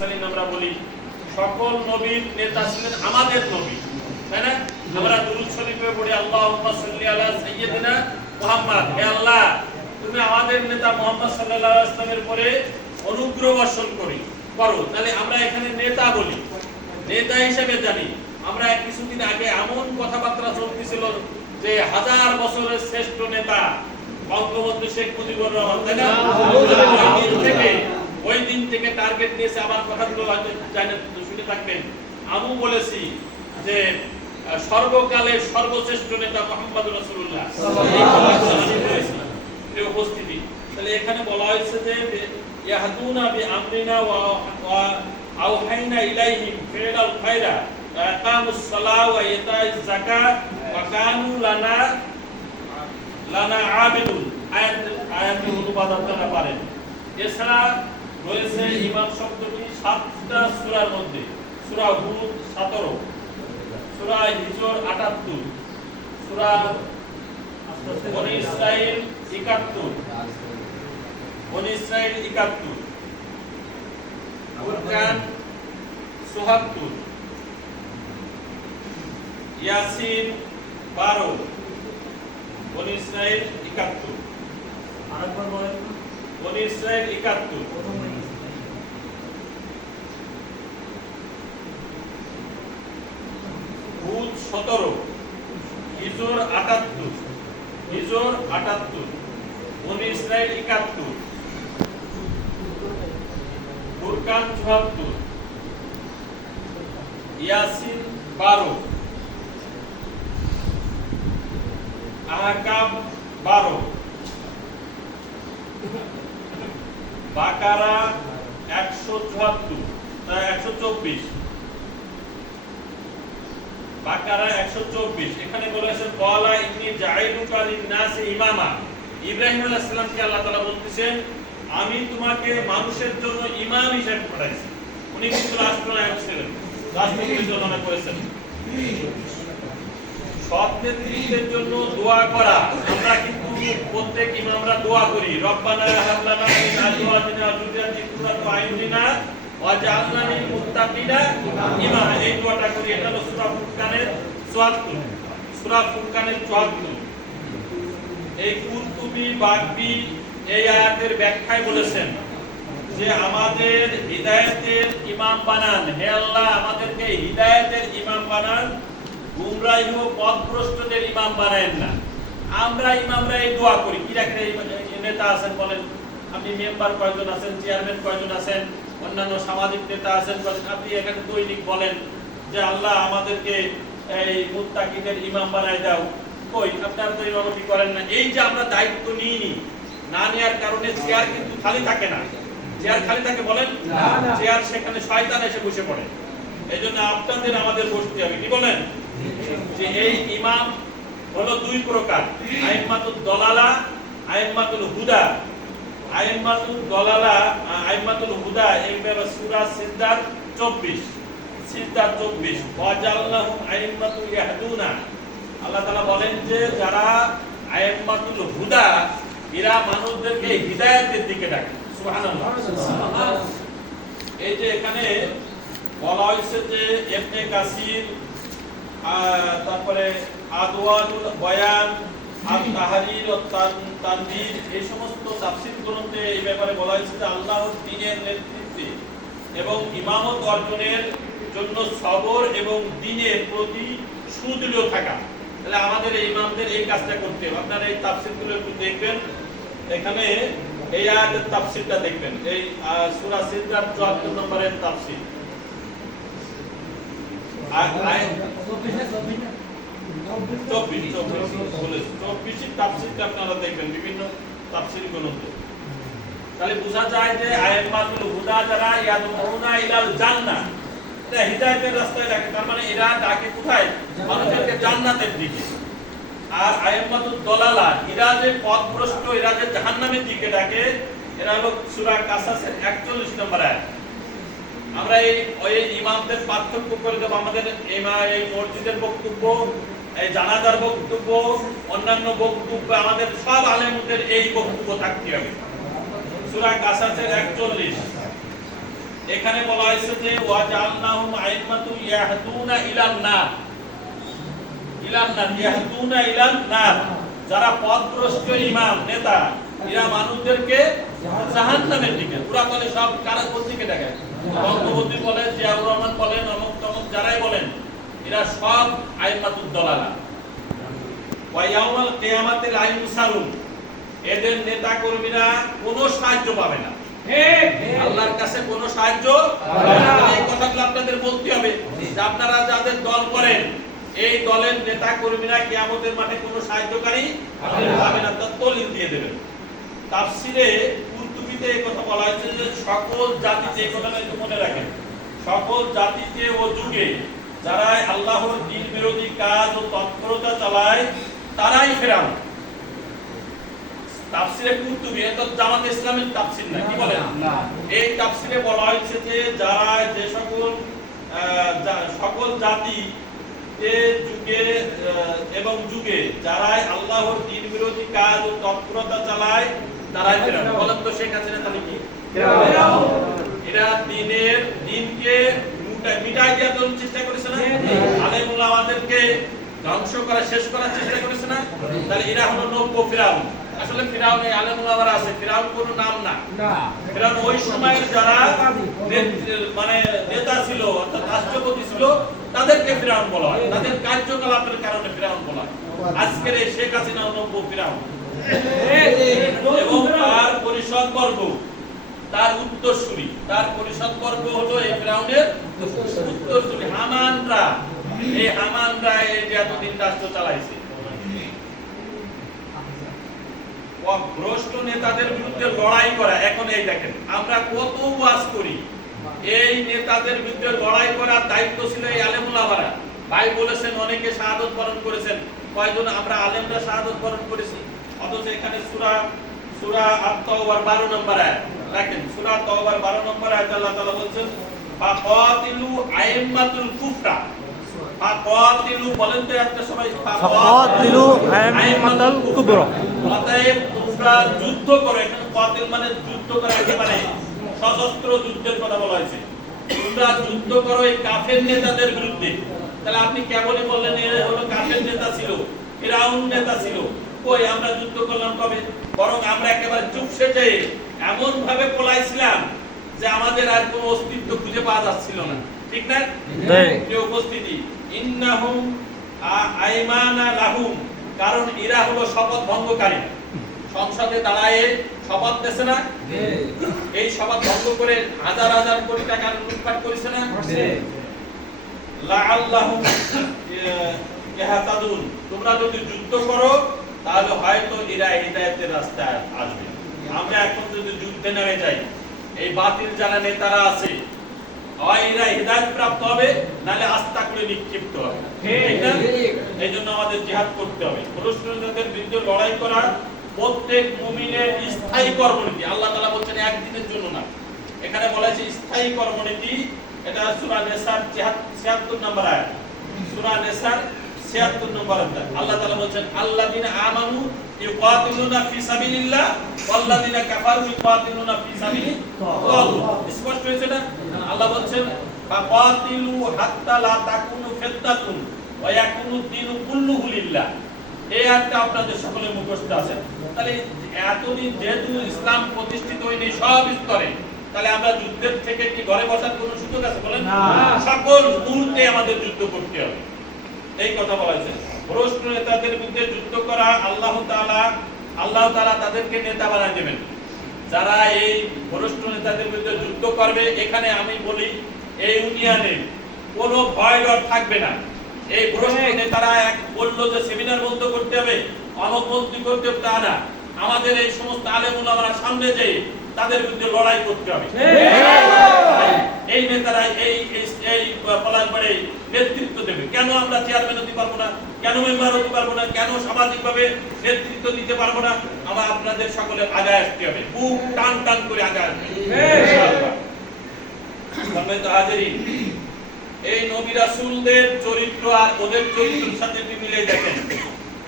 মুরসালিন আমরা বলি, সকল নবীর নেতা ছিলেন আমাদের নবী, তাই না? আমরা দুরূদ শরীফে পড়ি আল্লাহুম্মা সাল্লি আলা সাইয়্যিদিনা মুহাম্মদ, হে আল্লাহ তুমি আমাদের নেতা মুহাম্মদ সাল্লাল্লাহু আলাইহি ওয়াসাল্লামের উপরে অনুগ্রহ বর্ষণ করো। তাহলে আমরা এখানে নেতা বলি, নেতা হিসেবে জানি। আমরা কিছুদিন আগে এমন কথাবার্তা চলতেছিল যে হাজার বছরের শ্রেষ্ঠ নেতা বঙ্গবন্ধু শেখ মুজিবুর রহমান, তাই না? ওই দিন থেকে টার্গেট নিয়েছে। আমার কথাগুলো হয়তো জানেন, শুনে থাকবেন। আমি বলেছি যে সর্বকালের সর্বশ্রেষ্ঠ নেতা মুহাম্মদ রাসূলুল্লাহ এই উপস্থিতি। তাহলে এখানে বলা হয়েছে যে ইয়াহদুনা বিআমরিনা ওয়া আওহাইনা ইলাইহিম ফি'লাল খায়রা ওয়া ইকামুস সালাহ ওয়া ইতাইজ যাকাত ওয়া কানু লানা আবিদুন। আয়াতের অনুবাদ আপনারা পারেন। এছাড়া রয়েছে ইমান শব্দটি 7টা সূরার মধ্যে। সূরা হুদ 17, সূরা হিজর 78, সূরা বনী ইসরাঈল 71, বনী ইসরাঈল 71, ফুরকান 74, ইয়াসিন 12, বনী ইসরাঈল 71। আরেকবার বলেন। বনী ইসরাঈল 71, হুদ 17, হিজর 78, বনী ইসরাঈল 71, ফুরকান 74, ইয়াসিন 12, আহকাম 12, বাকারা 174, 124, বাকারা 124। এখানে বলেছেন ক্বালা ইন্নী জাইলুকা লিন-নাসি ইমামা। ইব্রাহিম আলাইহিস সালামকে আল্লাহ তাআলা বলতেছেন আমি তোমাকে মানুষের জন্য ইমাম হিসেবে পাঠাইছি। উনি কিন্তু রাষ্ট্রনায়ক ছিলেন, রাষ্ট্র পরিচালনা করেছেন। সৎ নেতৃত্বের জন্য দোয়া করা, আমরা কিন্তু প্রত্যেক ইমামরা দোয়া করি, রব্বানা হাব লানা মিন আজওয়াজিনা ওয়া যুররিয়াতিনা কুররাতা আয়ুনিনা ওয়াজআলনা লিল মুত্তাকিনা ইমামা। এই দোয়াটা করি। এটা হলো সূরা ফুরকানের 74, সূরা ফুরকানের 74। এই কুরতুবী বাগবী এই আয়াতের ব্যাখ্যায় বলেছেন যে আমাদের হিদায়াতের ইমাম বানান, হে আল্লাহ আমাদেরকে হিদায়াতের ইমাম বানান, গুমরাহী ও পথভ্রষ্টদের ইমাম বানায়েন না। আমরা ইমামরা এই দোয়া করি। কি রাখেন নেতা আছেন বলেন, আপনি মেম্বার কয়জন আছেন, চেয়ারম্যান কয়জন আছেন, অন্যান্য সামাজিক নেতা আছেন, আপনি এখানে দৈনিক বলেন যে আল্লাহ আমাদেরকে এই মুত্তাকিদের ইমাম বানায় দাও। কই আপনারা তো ইমামতি করেন না। এই যে আমরা দায়িত্ব নিইনি, না নেওয়ার কারণে চেয়ার কিন্তু খালি থাকে না। চেয়ার খালি থাকে বলেন না, চেয়ার সেখানে শয়তান এসে বসে পড়ে। এইজন্য আপনাদের আমাদের বসতে হবে। কি বলেন যে এই ইমাম হলো দুই প্রকার, আইম্মাতুদ দলালা, আইম্মাতুল হুদা। আইম্মাতুল দলালা, আইম্মাতুল হুদা এর সূরা সিজদার 24, সিজদার 24। ওয়াজালনাহুম আইম্মাতুল ইয়াহদুনা। আল্লাহ তাআলা বলেন যে যারা আইম্মাতুল হুদা, এরা মানুষদেরকে হিদায়াতের দিকে ডাকে। সুবহানাল্লাহ। এই যে এখানে বলা হয়েছে যে ইবনে কাসির, তারপরে আদওয়ানুল বয়ান, আত-তাহরীর ও তানবীর, এই সমস্ত তাফসীর গ্রন্থে এই ব্যাপারে বলা হয়েছে যে আল্লাহর দ্বীনের নেতৃত্বে এবং ইমামত অর্জনের জন্য সবর এবং দ্বীনের প্রতি সুদৃঢ় থাকা। তাহলে আমাদের এই ইমামদের এই কাজটা করতে হবে। আপনারা এই তাফসীরগুলো একটু দেখবেন। এখানে এই আয়াতের তাফসীরটা দেখবেন, এই সূরা সিজদার 74 নম্বরের তাফসীর। আপনারা দেখবেন বিভিন্ন তাফসীর গ্রন্থে। তাহলে বোঝা যায় যে আইম্মাতুল হুদা যারা ইয়াদউনা ইলাল জান্নাহ, এটা হিদায়াতের রাস্তায় ডাকে। তার মানে এরা ডাকে কোথায়? মানুষকে জান্নাতের দিকে। আর আইম্মাতুদ দলালা, এরা যে পথভ্রষ্ট, এরা যে জাহান্নামের দিকে ডাকে, এরা হলো সূরা কাসাসের 41 নম্বর আয়াত। আমরা এই ইমামদের পার্থক্য করে দেব। আমাদের এই মসজিদের বক্তব্য, এই জানাজার বক্তব্য, অন্যান্য বক্তব্য, আমাদের সব আলেমদের এই বক্তব্য থাকতে হবে। সূরা কাসাসের 41, এখানে বলা হয়েছে যে ওয়াজআলনাহুম আইম্মাতুন ইয়াহদুনা ইলান নার, ইয়াহদুনা ইলান নার, যারা পথভ্রষ্ট ইমাম নেতা, এরা মানুষদেরকে জাহান্নামের দিকে, পুরাতনে সব কারা কোন দিকে ডাকে, বঙ্গবন্ধু বলেন, জিয়াউর রহমান বলেন, অমুক তমুক যারাই বলেন, এরা সব আইম্মাতুদ দলালা। ওয়া ইয়াউমাল কিয়ামাতি লা ইউসারুন, এদের নেতা কর্মীরা কোনো সাহায্য পাবে না, আল্লাহর কাছে কোনো সাহায্য পাবে না। এই কথাগুলো আপনাদের বলতে হবে যে আপনারা যাদের দল করেন, এই দলের নেতা কর্মীরা কিয়ামতের মাঠে কোনো সাহায্যকারী পাবে না, তার দলিল দিয়ে দেবেন। তাফসিরে কুরতুবীতে এই কথা বলা হয়েছে যে সকল জাতিতে, এই কথাটা একটু মনে রাখেন, সকল জাতিতে ও যুগে যারা আল্লাহর দ্বীন বিরোধী কাজ ও তৎপরতা চালায় তারাই ফেরাউন। তাফসিরে কুরতুবী, এটা জামাত ইসলামের তাফসির না, কি বলেন? এই তাফসিরে বলা হয়েছে যে যারা যে সকল জাতি যুগে এবং যুগে যারাই আল্লাহর দ্বীন বিরোধী কাজ ও তৎপরতা চালায় তারাই ফেরাউন। বলেন তো শেখ হাসিনা তাহলে কি? এরা দিনকে মিটাই দেওয়ার জন্য চেষ্টা করেছে না? আলেম ওলামাদেরকে ধ্বংস করা, শেষ করার চেষ্টা করেছে না? তাহলে এরা হলো নব্য ফিরাউন। আসলে ফিরাউন এই আলেম ওলামারা আছে, ফিরাউন কোনো নাম না। ফিরাউন ওই সময়ের যারা মানে নেতা ছিল, অর্থাৎ রাষ্ট্রপতি ছিল, তাদেরকে ফিরাউন বলা হয়, তাদের কার্যকলাপের কারণে ফিরাউন বলা হয়। আজকের এই শেখ হাসিনা নব্য ফিরাউন। এবং তার পরিষদবর্গ, তার উত্তরসূরি, তার পরিষদবর্গ হলো এই ফিরাউনের উত্তরসূরি হামানরা। এই হামানরা এই যে এতদিন রাষ্ট্র চালাইছে, ভ্রষ্ট নেতাদের বিরুদ্ধে লড়াই করা। এখন এই দেখেন আমরা কত ওয়াজ করি, এই নেতাদের বিরুদ্ধে লড়াই করার দায়িত্ব ছিল এই আলেম ওলামারা। ভাই বলেছেন অনেকে শাহাদত বরণ করেছেন, কয়জন আমরা আলেমরা শাহাদত বরণ করেছি? অথচ এখানে সূরা আত-তাওবার 12 নম্বর আয়াত দেখেন, সূরা আত-তাওবার 12 নম্বর আয়াতে আল্লাহ তাআলা বলেন ফাকাতিলু আইম্মাতুল কুফরা। ফাকাতিলু বলেন তো একটা সবাই, ফাকাতিলু আইম্মাতুল কুফরা, অতএব তোমরা যুদ্ধ করো। এখানে কাতিল মানে যুদ্ধ করা, একেবারে সশস্ত্র যুদ্ধের কথা বলা হয়েছে। তোমরা যুদ্ধ করো এই কাফের নেতাদের বিরুদ্ধে। তাহলে আপনি কেবলই বললেন এরা হলো কাফের নেতা ছিল, ফিরাউন নেতা ছিল। কই আমরা যুদ্ধ করলাম কবে? বরং আমরা একেবারে চুপসে যেয়ে এমন ভাবে পলাইছিলাম যে আমাদের আর কোনো অস্তিত্ব খুঁজে পাওয়া যাচ্ছিল না, ঠিক না? প্রিয় উপস্থিতি, ইন্নাহুম আইমানা লাহুম, কারণ এরা হলো শপথ ভঙ্গকারী। সংসদে দাঁড়ায় শপথ দিয়েছে না? এই শপথ ভঙ্গ করে হাজার হাজার কোটি টাকা লুটপাট করেছে না? লাআল্লাহুম ইয়াহতাদুন, তোমরা যদি যুদ্ধ করো তাহলে হয়তো এরা হিদায়াতের রাস্তায় আসবে। আমরা এখন যদি যুদ্ধে নেমে যাই, এই বাতিল যারা নেতারা আছে, হয় এরা হিদায়াত প্রাপ্ত হবে, নালে আস্থা করে নিক্ষিপ্ত হবে, ঠিক না? এই জন্য আমাদের জিহাদ করতে হবে। ভ্রষ্টদের বিরুদ্ধে লড়াই করা প্রত্যেক মুমিনের স্থায়ী কর্মনীতি। আল্লাহ তাআলা বলছেন একদিনের জন্য না, এখানে বলা হয়েছে স্থায়ী কর্মনীতি। এটা সূরা নিসার 76 নম্বর আয়াত, সূরা নিসার 76 নম্বর আয়াত। আল্লাহ তাআলা বলছেন আল্লাযিনা আমানু ইউকাতিলুনা ফি সাবিলিল্লাহ ওয়াল্লাযিনা কাফারু ইউকাতিলুনা ফি সাবিলিত তাগুত। স্পষ্ট হয়েছে না? আল্লাহ বলছেন ফাকাতিলু হাত্তা লা তাকুনু ফিতনাতুন ওয়া ইয়াকুনুদ দীনু কুল্লুহু লিল্লাহ। এই আয়াতটা আপনাদের সকলের মুখস্থ আছে। তাহলে এতদিন যেহেতু ইসলাম প্রতিষ্ঠিত হয়নি সব স্তরে, তাহলে আমরা যুদ্ধের থেকে কি ঘরে বসার কোনো সুযোগ আছে বলেন? সকল মুহূর্তে আমাদের যুদ্ধ করতে হবে, এই কথা বলা হয়েছে। ভ্রষ্ট নেতাদের বিরুদ্ধে যুদ্ধ করা, আল্লাহ তাআলা তাদেরকে নেতা বানায় দেবেন। যারা এই ভ্রষ্ট নেতাদের বিরুদ্ধে যুদ্ধ করবে, এখানে আমি বলি এই ইউনিয়নে কোনো ভয় ডর থাকবে না। এই ভ্রষ্ট নেতারা এক বললো যে সেমিনার বন্ধ করতে হবে, অমুক বন্ধ করতে হবে, তা না। আমাদের এই সমস্ত আলেম ওলামারা সামনে যেয়ে তাদের বিরুদ্ধে লড়াই করতে হবে। এই নেতারা এই পলাশবাড়ে নেতৃত্ব দেবে। কেন আমরা চেয়ারম্যান হতে পারবো না? কেন মেম্বার হতে পারবো না? কেন সামাজিকভাবে নেতৃত্ব দিতে পারবো না? আমরা আপনাদের সকলের আগায় আসতে হবে, বুক টান টান করে আগায় আসবে ইনশাআল্লাহ। সম্মানিত হাজিরিন, এই নবী রাসূলদের চরিত্র আর ওদের চরিত্রের সাথে মিলিয়ে দেখেন।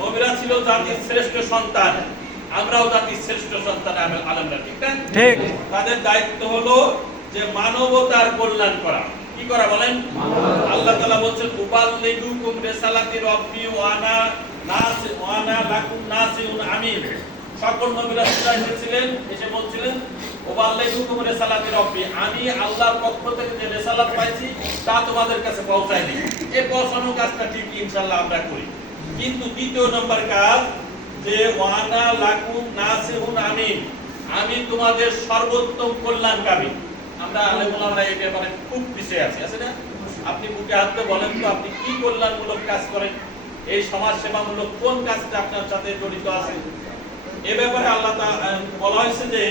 নবীরা ছিল জাতির শ্রেষ্ঠ সন্তান, আমরাও জাতির শ্রেষ্ঠ সন্তান আলেমরা, ঠিক না? ঠিক। তাদের দায়িত্ব হলো যে মানবতার কল্যাণ করা। কি করা বলেন? আল্লাহ তাআলা বলেন উবাল্লিগুকুম রিসালাতি রাব্বি ওয়া আনা লাকুম নাসিহুন আমিন। সকল নবীরা এসেছিলেন, এসে বলছিলেন উবাল্লিগুকুম রিসালাতি রাব্বি, আমি আল্লাহর পক্ষ থেকে যে রিসালাত পাইছি তা তোমাদের কাছে পৌঁছায় দিই। এই পৌঁছানোর কাজটা ঠিক ইনশাআল্লাহ আমরা করি। কিন্তু দ্বিতীয় নম্বর কাজ যে ওয়া আনা লাকুম নাসিহুন আমিন, আমি তোমাদের সর্বোত্তম কল্যাণকামী। আমরা আলেমুলামারা এই ব্যাপারে খুব পিছিয়ে আছি, আছে না? আপনি বুকে হাত দিয়ে বলেন তো আপনি কি কল্যাণমূলক কাজ করেন, এই সমাজ সেবামূলক কোন কাজটা আপনার সাথে জড়িত আছে? এ ব্যাপারে আল্লাহ বলা হয়েছে যে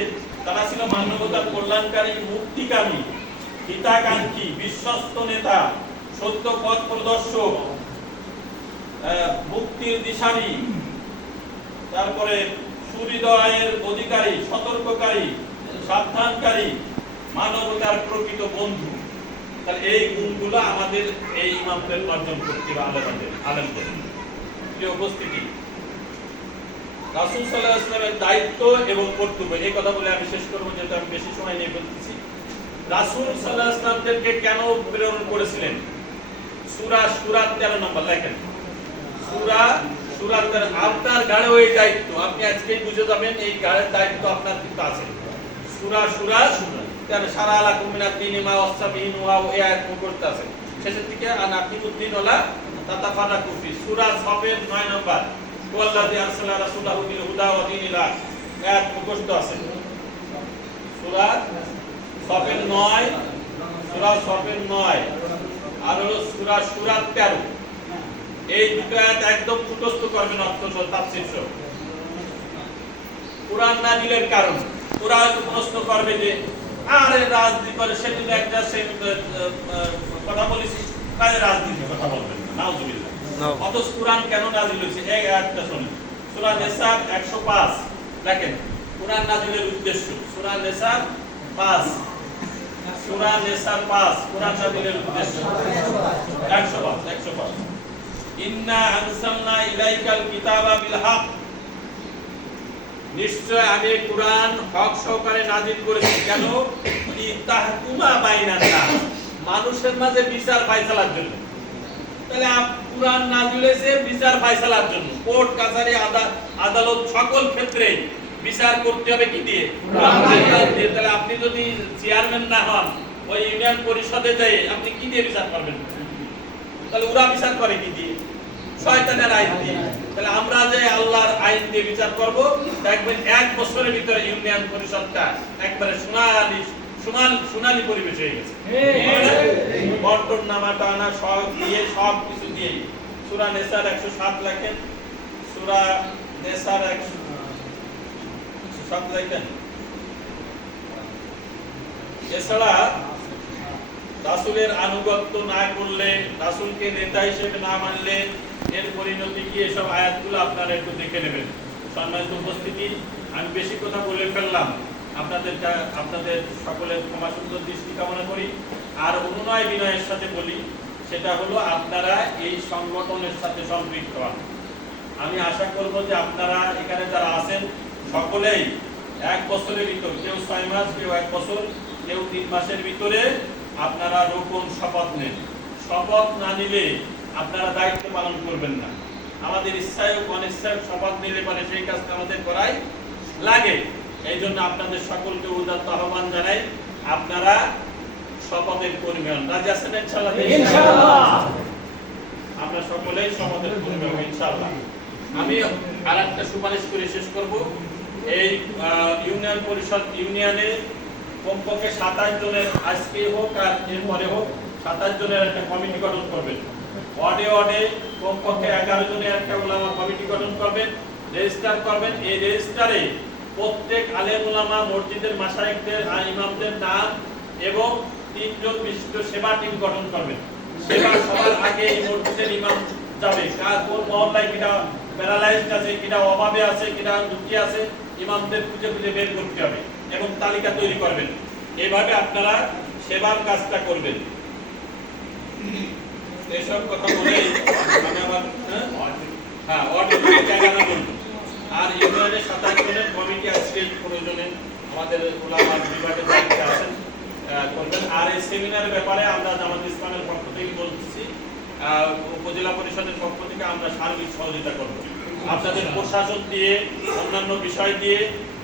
তারা ছিল মানবতার কল্যাণকারী, মুক্তিকামী, হিতাকাঙ্ক্ষী, বিশ্বস্ত নেতা, সত্য পথ প্রদর্শক, মুক্তির দিশারি, তারপরে সুহৃদয়ের অধিকারী, সতর্ককারী, সাবধানকারী, মানবতার প্রকৃত বন্ধু। তাহলে এই গুণগুলো আমাদের এই ইমামদের অর্জন করতে হবে, আলেমদের। প্রিয় উপস্থিতি, রাসূল সাল্লাল্লাহু আলাইহি ওয়াসাল্লামের দায়িত্ব এবং কর্তব্য, এই কথা বলে আমি শেষ করব, যেটা আমি বেশি সময় নিয়ে বলতেছি। রাসূল সাল্লাল্লাহু আলাইহি ওয়াসাল্লামকে কেন প্রেরণ করেছিলেন? সূরা 13 নম্বর লেখেন। সূরা 13, আপনার গাড়ে ওই দায়িত্ব, আপনি আজকেই বুঝে যাবেন এই গাড়ের দায়িত্ব আপনার কিন্তু আছে। সূরা সারা আলাকুম মিনাদ দীনি মা ওয়াসাবিহিন ওয়া এই আয়াত মুখস্থ আছে। শেষের দিকে আনাকিমুদ্দিন ওয়ালা তাতাফারাকু ফি। সূরা সফের 9 নম্বর, ওয়াল্লাযী আরসালা রাসূলাহু বিল হুদা ওয়া দীনিল হক, আয়াত মুখস্থ আছে। সূরা সফের 9, সূরা সফের 9 আর হলো সূরা 13। এই দুটো আয়াত একদম মুখস্থ করবেন, অর্থ সহ, তাফসীর সহ। কুরআন নাযিলের কারণ। ওরা হয়তো প্রশ্ন করবে যে আরে রাজনীতি করে, সেদিন একটা কথা বলেছি, তাই রাজনীতির কথা বলবেন না, নাউজুবিল্লাহ। অথচ কুরআন কেন নাযিল হয়েছে এই আয়াতটা শুনুন। সূরা নিসা 105 দেখেন কুরআন নাযিলের উদ্দেশ্য। সূরা নিসা 5, সূরা নিসা 5 কুরআন নাযিলের উদ্দেশ্য 105। ইন্না আনসালনা ইলাইকাল কিতাবা বিল হক, নিশ্চয় আমি কুরআন হক সহকারে নাযিল করেছি। কেন? লিতাহকুমা বাইনান নাস, মানুষের মাঝে বিচার ফায়সালার জন্য। তাহলে কুরআন নাযিল হয়েছে বিচার ফায়সালার জন্য। কোর্ট কাছারি আদালত সকল ক্ষেত্রে বিচার করতে হবে কি দিয়ে? কুরআন দিয়ে। তাহলে আপনি যদি চেয়ারম্যান না হন, ওই ইউনিয়ন পরিষদে যায় আপনি কি দিয়ে বিচার করবেন? তাহলে ওরা বিচার করে কি দিয়ে? শয়তানের আইন দিয়ে। তাহলে আমরা যে আল্লাহর আইন দিয়ে বিচার করব, দেখবেন 1 বছরের ভিতরে ইউনিয়ন পরিষদটা একবারে সোনালী পরিবেশ হয়ে গেছে। বন্টন নামাটা আনা সব দিয়ে, সব কিছু দিয়ে। সূরা নিসার 107 লেখেন, সূরা নিসার 107 লেখেন। এছাড়া রাসূলের আনুগত্য না করলে, রাসূলকে নেতা হিসেবে না মানলে এর পরিণতি কি, এসব আয়াতগুলো আপনারা একটু দেখে নেবেন। সম্মানিত উপস্থিতি, আমি বেশি কথা বলে ফেললাম, আপনাদের সকলের ক্ষমা সুন্দর দৃষ্টি কামনা করি। আর অনুনয় বিনয়ের সাথে বলি, সেটা হলো আপনারা এই সংগঠনের সাথে সম্পৃক্ত হন। আমি আশা করব যে আপনারা এখানে যারা আছেন সকলেই 1 বছরের ভিতর, কেউ 6 মাস, কেউ 1 বছর, কেউ 3 মাসের ভিতরে আপনারা রোপণ শপথ নেন। শপথ না নিলে আপনারা দায়িত্ব পালন করবেন না। আমাদের ইচ্ছায় ও অনিচ্ছায় শপথ নিলে পরে সেই কাজটা আমাদের করাই লাগে। এই জন্য আপনাদের সকলকে উদাত্ত আহ্বান জানাই, আপনারা শপথের কর্মী হন। রাজি আছেন ইনশাআল্লাহ? আমরা সকলেই শপথের কর্মী হব ইনশাআল্লাহ। আমি আরেকটা সুপারিশ করে শেষ করব। এই ইউনিয়ন পরিষদ, ইউনিয়নে কমপক্ষে 27 জনের, আজকে হোক আর এরপরে হোক, 27 জনের একটা কমিটি গঠন করবেন। ওয়ার্ডে কমপক্ষে 11 জনের একটা উলামা কমিটি গঠন করবেন, রেজিস্টার করবেন। এই রেজিস্টারে প্রত্যেক আলেম উলামা, মসজিদের মাশায়েখদের, ইমামদের নাম এবং 3 জন বিশিষ্ট সেবা টিম গঠন করবেন। সেবা সবার আগে এই মসজিদের ইমাম যাবে, কার কোন মহল্লায় কিটা প্যারালাইজড আছে, কিটা অভাবে আছে, কিটা দুঃখী আছে, ইমামদের খুঁজে বের করতে হবে এবং তালিকা তৈরি করবেন। এইভাবে আপনারা সেবার কাজটা করবেন। এইসব কথা বলে আমি আবার অর্ডার জায়গা বলবো। আর ইউনিয়নের 27 জনের কমিটি আজকে প্রয়োজনে আমাদের উলামা বিভাগের দায়িত্বে আছেন, করবেন। আর এই সেমিনারের ব্যাপারে আমরা জামাত ইসলামের পক্ষ থেকে বলতেছি, উপজেলা পরিষদের পক্ষ থেকে আমরা সার্বিক সহযোগিতা করব। আপনাদের প্রশাসন দিয়ে, অন্যান্য বিষয় দিয়ে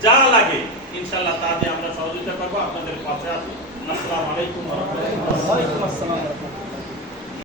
যা লাগে ইনশাআল্লাহ তা দিয়ে আমরা সহযোগিতা করবো। আপনাদের পাশে আছি। আসসালামু আলাইকুম ওয়া রাহমাতুল্লাহ। ওয়ালাইকুম আসসালাম।